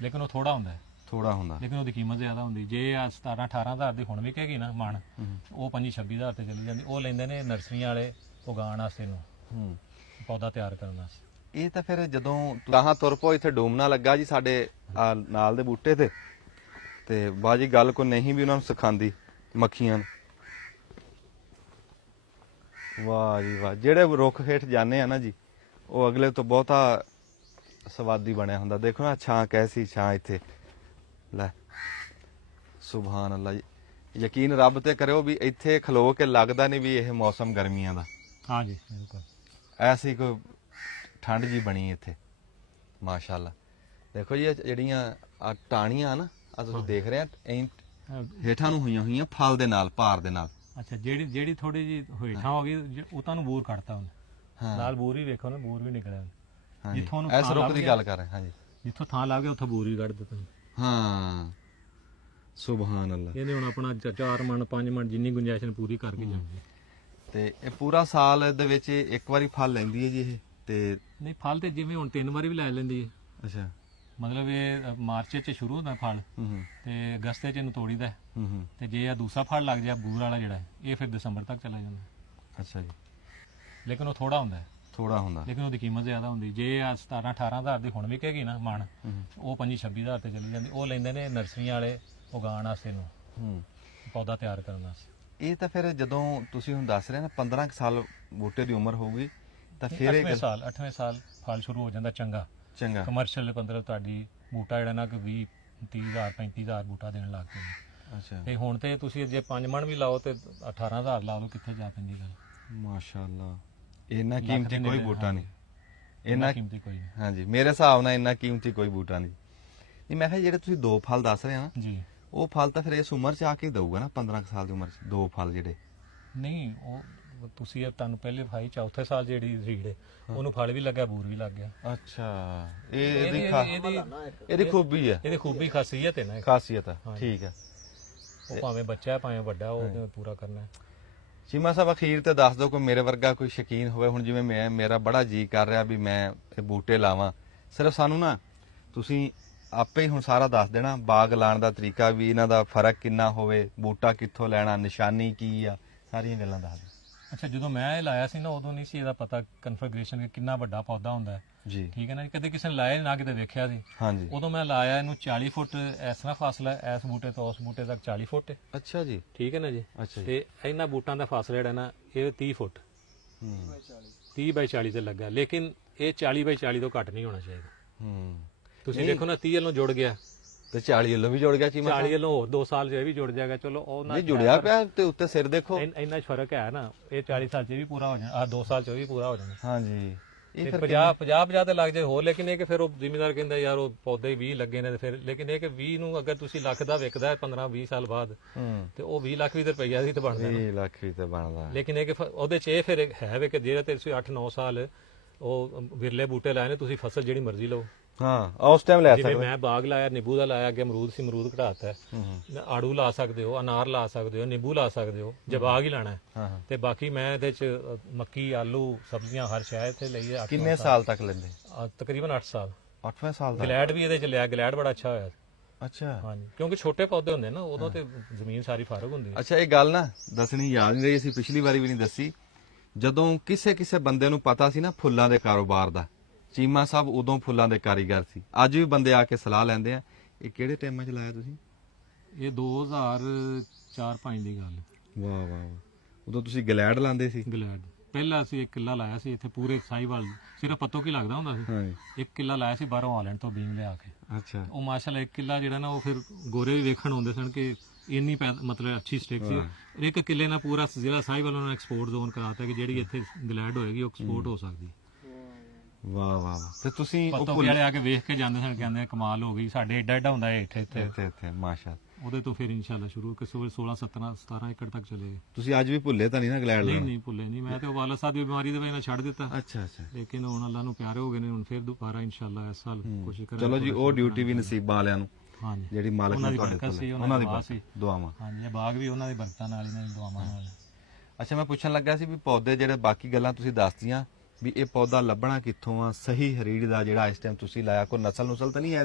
ਲੇਕਿਨ ਉਹ ਥੋੜਾ ਹੁੰਦਾ ਹੈ, ਥੋੜਾ ਹੁੰਦਾ ਲੇਕਿਨ ਉਹਦੀ ਕੀਮਤ ਜ਼ਿਆਦਾ ਹੁੰਦੀ। ਜੇ ਆ 17-18 ਹਜ਼ਾਰ ਦੀ ਹੁਣ ਵਿਕੇਗੀ ਨਾ ਮਣ, ਉਹ 25-26 ਹਜ਼ਾਰ ਤੇ ਚਲੀ ਜਾਂਦੀ। ਉਹ ਲੈਂਦੇ ਨੇ ਨਰਸਰੀਆਂ ਵਾਲੇ ਉਗਾਉਣ ਵਾਸਤੇ ਨੂੰ, ਪੌਦਾ ਤਿਆਰ ਕਰਨ ਵਾਸਤੇ। ਇਹ ਤਾਂ ਫਿਰ ਜਦੋਂ ਗਾਹਾਂ ਤੁਰ ਪੋ ਇੱਥੇ ਡੂਮਣਾ ਲੱਗਾ ਜੀ ਸਾਡੇ ਨਾਲ ਦੇ ਬੂਟੇ ਤੇ ਬਾਜੀ ਗੱਲ ਕੋ ਨਹੀਂ ਵੀ ਉਹਨਾਂ ਨੂੰ ਸਿਖਾਉਂਦੀ ਮੱਖੀਆਂ ਨੂੰ। ਵਾਹ ਜੀ ਵਾਹ, ਜਿਹੜੇ ਰੁੱਖ ਹੇਠ ਜਾਂਦੇ ਆ ਨਾ ਜੀ, ਉਹ ਅਗਲੇ ਤੋਂ ਬਹੁਤਾ ਸਵਾਦੀ ਬਣਿਆ ਹੁੰਦਾ। ਦੇਖੋ ਨਾ ਛਾਂ ਕੈਸੀ ਛਾਂ ਇੱਥੇ, ਲੈ ਸੁਭਾਨ ਅੱਲਾ ਜੀ। ਯਕੀਨ ਰੱਬ ਤੇ ਕਰਿਓ ਵੀ ਇੱਥੇ ਖਲੋ ਕੇ ਲੱਗਦਾ ਨਹੀਂ ਵੀ ਇਹ ਮੌਸਮ ਗਰਮੀਆਂ ਦਾ। ਹਾਂ ਜੀ ਬਿਲਕੁਲ, ਐਸੀ ਕੋਈ ਠੰਡ ਜੀ ਬਣੀ ਇੱਥੇ ਮਾਸ਼ਾਅੱਲਾ। ਦੇਖੋ ਜੀ ਇਹ ਜਿਹੜੀਆਂ ਆ ਟਾਹਣੀਆਂ ਨਾ, ਆ ਤੁਸੀਂ ਦੇਖ ਰਹੇ ਆ ਹੇਠਾਂ ਨੂੰ ਹੋਈਆਂ ਫਲ ਦੇ ਨਾਲ, ਭਾਰ ਦੇ ਨਾਲ। ਅੱਛਾ, ਜਿਹੜੀ ਥੋੜੀ ਜੀ ਹੇਠਾਂ ਹੋ ਗਈ ਉਹ ਤੁਹਾਨੂੰ ਬੂਰ ਕੱਢਤਾ ਉਹਨੇ, ਨਾਲ ਬੂਰ ਵੀ ਵੇਖੋ ਨਾ, ਬੂਰ ਵੀ ਨਿਕਲਿਆ। ਜਿੱਥੋਂ ਇਸ ਰੁੱਖ ਦੀ ਗੱਲ ਕਰ ਰਹੇ ਹਾਂ ਜੀ, ਜਿੱਥੋਂ ਥਾਂ ਲੱਗ ਗਿਆ ਉੱਥੋਂ ਬੂਰ ਵੀ ਕੱਢ ਦਿੱਤਾ। ਹਾਂ ਸੁਭਾਨ ਅੱਲਾ। ਇਹਨੇ ਹੁਣ ਆਪਣਾ 4 ਮਣ 5 ਮਣ ਜਿੰਨੀ ਗੁੰਜਾਇਸ਼ ਪੂਰੀ ਕਰਕੇ ਜਾਣੀ। ਤੇ ਇਹ ਪੂਰਾ ਸਾਲ ਦੇ ਵਿੱਚ ਇੱਕ ਵਾਰੀ ਫਲ ਲੈਂਦੀ ਹੈ ਜੀ ਇਹ? ਤੇ ਨਹੀਂ, ਫਲ ਤੇ ਜਿਵੇਂ ਹੁਣ 3 ਵਾਰੀ ਵੀ ਲੈ ਲੈਂਦੀ ਹੈ। ਅੱਛਾ, ਮਤਲਬ ਇਹ ਮਾਰਚ ਚ ਸ਼ੁਰੂ ਹੁੰਦਾ ਫਲ, ਤੇ ਅਗਸਤ ਚ ਇਹਨੂੰ ਤੋੜੀਦਾ, ਤੇ ਜੇ ਇਹ ਦੂਸਰਾ ਫਲ ਲੱਗ ਜਾ ਬੂਰ ਵਾਲਾ ਜਿਹੜਾ, ਇਹ ਫਿਰ ਦਸੰਬਰ ਤੱਕ ਚਲਾ ਜਾਂਦਾ। ਅੱਛਾ ਜੀ, ਲੇਕਿਨ ਉਹ ਥੋੜਾ ਹੁੰਦਾ ਹੈ, ਥੋੜਾ ਹੁੰਦਾ, ਲੇਕਿਨ ਉਹਦੀ ਕੀਮਤ ਜ਼ਿਆਦਾ ਹੁੰਦੀ। ਜੇ ਆ 17-18 ਹਜ਼ਾਰ ਦੀ ਹੁਣ ਵਿਕੇਗੀ ਨਾ ਮਣ, ਉਹ 25-26 ਹਜ਼ਾਰ ਤੇ ਚਲੀ ਜਾਂਦੀ। ਉਹ ਲੈਂਦੇ ਨੇ ਨਰਸਰੀਆਂ ਵਾਲੇ ਉਗਾਉਣ ਵਾਸਤੇ ਨੂੰ, ਪੌਦਾ ਤਿਆਰ ਕਰਨ ਵਾਸਤੇ। ਇਹ ਤਾਂ ਫਿਰ ਜਦੋਂ ਤੁਸੀਂ ਹੁਣ ਦੱਸ ਰਹੇ ਨਾ 15 ਸਾਲ ਬੂਟੇ ਦੀ ਉਮਰ ਹੋਊਗੀ ਤਾਂ ਫਿਰ 8ਵੇਂ ਸਾਲ ਫਲ ਸ਼ੁਰੂ ਹੋ ਜਾਂਦਾ ਚੰਗਾ ਚੰਗਾ ਕਮਰਸ਼ੀਅਲ। 15 ਤੁਹਾਡੀ ਬੂਟਾ ਜਿਹੜਾ ਨਾ ਕਿ 20-30 ਹਜ਼ਾਰ 35 ਹਜ਼ਾਰ ਬੂਟਾ ਦੇਣ ਲੱਗ ਪਏ। ਅੱਛਾ, ਤੇ ਹੁਣ ਤੇ ਤੁਸੀਂ ਜੇ 5 ਮਣ ਵੀ ਲਾਓ ਤੇ 18,000 ਲਾ ਲਓ, ਕਿੱਥੇ ਜਾ ਪੈਂਦੀ ਗੱਲ। ਮਾਸ਼ਾਅੱਲਾ, ਇੰਨਾ ਕੀਮਤੀ ਕੋਈ ਬੂਟਾ ਨਹੀਂ, ਇੰਨਾ ਕੀਮਤੀ ਕੋਈ ਨਹੀਂ। ਹਾਂਜੀ, ਮੇਰੇ ਹਿਸਾਬ ਨਾਲ ਇੰਨਾ ਕੀਮਤੀ ਕੋਈ ਬੂਟਾ ਨਹੀਂ। ਨਹੀਂ, ਮੈਂ ਕਿਹਾ ਜਿਹੜੇ ਤੁਸੀਂ 2 ਫਲ ਦੱਸ ਰਹੇ ਆ ਨਾ ਜੀ, ਉਹ ਫਲ ਤਾਂ ਫਿਰ ਇਸ ਉਮਰ 'ਚ ਆ ਕੇ ਦਊਗਾ ਨਾ, 15 ਸਾਲ ਦੀ ਉਮਰ 'ਚ 2 ਫਲ ਜਿਹੜੇ? ਨਹੀਂ, ਉਹ ਤੁਸੀਂ ਤੁਹਾਨੂੰ ਪਹਿਲੇ ਭਾਈ ਚੌਥੇ ਸਾਲ ਜਿਹੜੀ ਰੀੜ ਹੈ ਉਹਨੂੰ ਫਲ ਵੀ ਲੱਗਿਆ, ਬੂਰ ਵੀ ਲੱਗ ਗਿਆ। ਅੱਛਾ, ਇਹਦੀ ਖੂਬੀ ਹੈ, ਇਹਦੀ ਖੂਬੀ ਖਾਸੀਅਤ ਹੈ ਨਾ, ਖਾਸੀਅਤ ਹੈ। ਠੀਕ ਹੈ, ਉਹ ਭਾਵੇਂ ਬੱਚਾ ਹੈ ਭਾਵੇਂ ਵੱਡਾ, ਉਹ ਪੂਰਾ ਕਰਨਾ ਹੈ। ਚੀਮਾ ਸਾਹਿਬ ਅਖੀਰ ਤੇ ਦੱਸ ਦਿਓ, ਕੋਈ ਮੇਰੇ ਵਰਗਾ ਕੋਈ ਸ਼ੌਕੀਨ ਹੋਵੇ, ਹੁਣ ਜਿਵੇਂ ਮੇਰਾ ਬੜਾ ਜੀ ਕਰ ਰਿਹਾ ਵੀ ਮੈਂ ਇਹ ਬੂਟੇ ਲਾਵਾਂ, ਸਿਰਫ ਸਾਨੂੰ ਨਾ ਤੁਸੀਂ ਆਪੇ ਹੀ ਹੁਣ ਸਾਰਾ ਦੱਸ ਦੇਣਾ, ਬਾਗ ਲਾਉਣ ਦਾ ਤਰੀਕਾ ਵੀ, ਇਹਨਾਂ ਦਾ ਫਰਕ ਕਿੰਨਾ ਹੋਵੇ, ਬੂਟਾ ਕਿੱਥੋਂ ਲੈਣਾ, ਨਿਸ਼ਾਨੀ ਕੀ ਆ, ਸਾਰੀਆਂ ਗੱਲਾਂ ਦੱਸ ਦਿਓ। ਅੱਛਾ, ਜਦੋਂ ਮੈਂ ਇਹ ਲਾਇਆ ਸੀ ਨਾ ਉਦੋਂ ਨਹੀਂ ਸੀ ਇਹਦਾ ਪਤਾ ਕਨਫੀਗਰੇਸ਼ਨ ਕਿੰਨਾ ਵੱਡਾ ਪੌਦਾ ਹੁੰਦਾ ਹੈ ਜੀ, ਠੀਕ ਹੈ ਨਾ, ਕਦੇ ਕਿਸੇ ਨੇ ਲਾਇਆ ਨਾ ਕਿਤੇ ਵੇਖਿਆ ਸੀ। ਹਾਂਜੀ, ਉਦੋਂ ਮੈਂ ਲਾਇਆ ਇਹਨੂੰ 40 ਫੁੱਟ ਇਸ ਤਰ੍ਹਾਂ ਫਾਸਲਾ, ਇਸ ਬੂਟੇ ਤੋਂ ਉਸ ਬੂਟੇ ਤੱਕ 40 ਫੁੱਟ। ਅੱਛਾ ਜੀ, ਠੀਕ ਹੈ ਨਾ ਜੀ। ਅੱਛਾ ਜੀ, ਤੇ ਇਹਨਾਂ ਬੂਟਾਂ ਦਾ ਫਾਸਲਾ ਜਿਹੜਾ ਨਾ ਇਹ 30 ਫੁੱਟ 30 ਬਾਈ 40 ਤੇ ਲੱਗਾ, ਲੇਕਿਨ ਇਹ 40 ਬਾਈ 40 ਤੋਂ ਘੱਟ ਨਹੀਂ ਹੋਣਾ ਚਾਹੀਦਾ। ਤੁਸੀਂ ਦੇਖੋ ਨਾ 30 ਵੱਲੋਂ ਜੁੜ ਗਿਆ ਤੇ 40 ਵੱਲੋਂ ਵੀ ਜੁੜ ਗਿਆ ਚੀਮਾ 40 ਵੱਲੋਂ ਹੋਰ 2 ਸਾਲ 'ਚ ਇਹ ਵੀ ਜੁੜ ਜਾਏਗਾ। ਚਲੋ ਉਹ ਨਹੀਂ ਜੁੜਿਆ ਪਿਆ, ਤੇ ਉੱਤੇ ਸਿਰ ਦੇਖੋ, ਇੰਨਾ ਫਰਕ ਹੈ ਨਾ। ਇਹ 40 ਸਾਲ 'ਚ ਵੀ ਪੂਰਾ ਹੋ ਜਾਣਾ, 2 ਸਾਲ 'ਚ ਵੀ ਪੂਰਾ ਹੋ ਜਾਣਾ। ਹਾਂਜੀ, ਇਹ ਫਿਰ 50 ਤੇ ਲੱਗ ਜਾਏ ਹੋਰ, ਲੇਕਿਨ ਇਹ ਕਿ ਫਿਰ ਉਹ ਜ਼ਿਮੀਦਾਰ ਕਹਿੰਦਾ ਯਾਰ ਉਹ ਪੌਦੇ 20 ਲੱਗੇ ਨੇ, ਤੇ ਫਿਰ ਲੇਕਿਨ ਇਹ ਕਿ 20 ਨੂੰ ਅਗਰ ਤੁਸੀਂ ਲੱਖ ਦਾ ਵਿਕਦਾ 15-20 ਸਾਲ ਬਾਅਦ, ਤੇ ਉਹ 20 ਲੱਖ ਵੀ ਤੇ ਰੁਪਈਆ ਦੀ ਤੇ ਬਣਦਾ 20 ਲੱਖ ਵੀ ਤੇ ਬਣਦਾ। ਲੇਕਿਨ ਇਹ ਕਿ ਉਹਦੇ 'ਚ ਇਹ ਫਿਰ ਹੈ ਵੇ ਕਿ ਜਿਹੜੇ ਤੇ ਤੁਸੀਂ 8-9 ਸਾਲ ਉਹ ਵਿਰਲੇ ਬੂਟੇ ਲਾਏ ਨੇ, ਤੁਸੀਂ ਫਸਲ ਜਿਹੜੀ ਮਰਜ਼ੀ ਲਓ। ਹਾਂ, ਉਸ ਟਾਈਮ ਲੈ ਸਕਦੇ। ਮੈਂ ਬਾਗ ਲਾਇਆ, ਨਿੰਬੂ ਦਾ ਲਾਇਆ, ਅੱਗੇ ਅਮਰੂਦ ਸੀ, ਅਮਰੂਦ ਘਟਾਤਾ, ਆੜੂ ਲਾ ਸਕਦੇ ਹੋ, ਅਨਾਰ ਲਾ ਸਕਦੇ ਹੋ, ਨਿੰਬੂ ਲਾ ਸਕਦੇ ਹੋ, ਜੇ ਬਾਗ ਹੀ ਲਾਣਾ ਹੈ। ਤੇ ਬਾਕੀ ਮੈਂ ਇਹਦੇ 'ਚ ਮੱਕੀ, ਆਲੂ, ਸਬਜ਼ੀਆਂ ਹਰ ਸ਼ਾਇ ਇੱਥੇ ਲਈ ਹੈ। ਕਿੰਨੇ ਸਾਲ ਤੱਕ ਲੈਂਦੇ? ਤਕਰੀਬਨ 8 ਸਾਲ। 8ਵੇਂ ਸਾਲ ਦਾ ਗਲੈਡ ਵੀ ਇਹਦੇ 'ਚ ਲਿਆ, ਗਲੈਡ ਬੜਾ ਅੱਛਾ ਹੋਇਆ। ਅੱਛਾ, ਹਾਂਜੀ, ਕਿਉਂਕਿ ਛੋਟੇ ਪੌਦੇ ਹੁੰਦੇ ਨਾ ਉਦੋਂ ਤੇ ਜ਼ਮੀਨ ਸਾਰੀ ਫਾਰਗ ਹੁੰਦੀ ਹੈ। ਅੱਛਾ, ਇਹ ਗੱਲ ਨਾ ਦੱਸਣੀ ਯਾਦ ਨਹੀਂ ਰਹੀ, ਅਸੀਂ ਪਿਛਲੀ ਵਾਰੀ ਵੀ ਨਹੀਂ ਦੱਸੀ। ਜਦੋਂ ਕਿਸੇ ਬੰਦੇ ਨੂੰ ਪਤਾ ਸੀ ਨਾ ਫੁੱਲਾਂ ਦੇ ਕਾਰੋਬਾਰ ਦਾ, ਚੀਮਾ ਸਾਹਿਬ ਉਦੋਂ ਫੁੱਲਾਂ ਦੇ ਕਾਰੀਗਰ ਸੀ। ਅੱਜ ਵੀ ਬੰਦੇ ਆ ਕੇ ਸਲਾਹ ਲੈਂਦੇ ਆ। ਇਹ ਕਿਹੜੇ ਟਾਈਮਾਂ 'ਚ ਲਾਇਆ ਤੁਸੀਂ? ਇਹ 2004-05 ਦੀ ਗੱਲ। ਵਾਹ ਵਾਹ, ਉਦੋਂ ਤੁਸੀਂ ਗਲੈਡ ਲਾਉਂਦੇ ਸੀ? ਗਲੈਡ ਪਹਿਲਾਂ ਅਸੀਂ 1 ਕਿੱਲਾ ਲਾਇਆ ਸੀ ਇੱਥੇ, ਪੂਰੇ ਸਾਈਵਾਲ, ਸਿਰਫ ਪੱਤੋ ਕੀ ਲੱਗਦਾ ਹੁੰਦਾ ਸੀ। ਹਾਂਜੀ, 1 ਕਿੱਲਾ ਲਾਇਆ ਸੀ ਬਾਹਰੋਂ ਹਾਲੈਂਡ ਤੋਂ ਬੀਜ ਲਿਆ ਕੇ। ਅੱਛਾ, ਉਹ ਮਾਸ਼ਾਅੱਲਾ 1 ਕਿੱਲਾ ਜਿਹੜਾ ਨਾ ਉਹ ਫਿਰ ਗੋਰੇ ਵੀ ਵੇਖਣ ਆਉਂਦੇ ਸਨ ਕਿ ਇੰਨੀ ਮਤਲਬ ਅੱਛੀ ਸਟੇਕ ਸੀ। 1 ਕਿੱਲੇ ਨਾਲ ਪੂਰਾ ਜ਼ਿਲ੍ਹਾ ਸਾਈਵਾਲ ਉਹਨਾਂ ਨੇ ਐਕਸਪੋਰਟ ਜ਼ੋਨ ਕਰਾਤਾ ਕਿ ਜਿਹੜੀ ਇੱਥੇ ਗਲੈਡ ਹੋਏਗੀ ਉਹ ਐਕਸਪੋਰਟ ਹੋ ਸਕਦੀ। ਵਾਹ ਵਾਹ, ਤੇ ਤੁਸੀਂ ਪੱਤੋ ਵਾਲੇ ਆ ਕੇ ਵੇਖ ਕੇ ਜਾਂਦੇ ਸਨ, ਕਹਿੰਦੇ ਕਮਾਲ ਹੋ ਗਈ, ਸਾਡੇ ਏਡਾ ਏਡਾ ਹੁੰਦਾ ਹੈ ਇੱਥੇ ਇੱਥੇ ਮਾਸ਼ਾਅੱਲਾ। ਉਹਦੇ ਤੋਂ ਫਿਰ ਇਨਸ਼ਾਅੱਲਾ ਸ਼ੁਰੂ 16-17 ਏਕੜ ਤੱਕ ਚਲੇ ਗਏ। ਤੁਸੀਂ ਅੱਜ ਵੀ ਭੁੱਲੇ ਤਾਂ ਨਹੀਂ ਨਾ ਗਲੈਡ ਲਾਉਣਾ? ਨਹੀਂ ਭੁੱਲੇ ਨਹੀਂ, ਮੈਂ ਤੇ ਉਹ ਵਾਲਾ ਸਾਹਿਬ ਦੀ ਬਿਮਾਰੀ ਦੀ ਵਜ੍ਹਾ ਨਾਲ ਛੱਡ ਦਿੱਤਾ। ਅੱਛਾ ਅੱਛਾ, ਲੇਕਿਨ ਹੁਣ ਅੱਲਾ ਨੂੰ ਪਿਆਰੇ ਹੋ ਗਏ ਨੇ, ਹੁਣ ਫਿਰ ਦੁਬਾਰਾ ਇਨਸ਼ਾਅੱਲਾ ਇਸ ਸਾਲ ਕੋਸ਼ਿਸ਼ ਕਰਾਂਗੇ। ਚਲੋ ਜੀ, ਉਹ ਡਿਊਟੀ ਵੀ ਨਸੀਬਾਂ ਵਾਲਿਆਂ ਨੂੰ, ਹਾਂਜੀ, ਜਿਹੜੀ ਮਾਲਕ ਨੇ ਤੁਹਾਡੇ ਕੋਲ, ਉਹਨਾਂ ਦੀ ਦੁਆਵਾਂ। ਹਾਂਜੀ, ਇਹ ਬਾਗ ਵੀ ਉਹਨਾਂ ਦੀ ਬਰਕਤਾਂ ਨਾਲ, ਇਹਨਾਂ ਦੀ ਦੁਆਵਾਂ ਨਾਲ। ਅੱਛਾ, ਮੈਂ ਪੁੱਛਣ ਲੱਗਾ ਸੀ ਵੀ ਪੌਦੇ ਜਿਹੜੇ ਬਾਕੀ ਗੱਲਾਂ ਤੁਸੀਂ ਦੱਸਦੀਆਂ ਵੀ ਇਹ ਪੌਦਾ ਲੱਭਣਾ ਕਿੱਥੋਂ ਆ, ਸਹੀ ਹਰੀੜ ਦਾ ਜਿਹੜਾ ਇਸ ਟਾਈਮ ਤੁਸੀਂ ਲਾਇਆ, ਕੋਈ ਨਸਲ ਤਾਂ ਨਹੀਂ ਹੈ?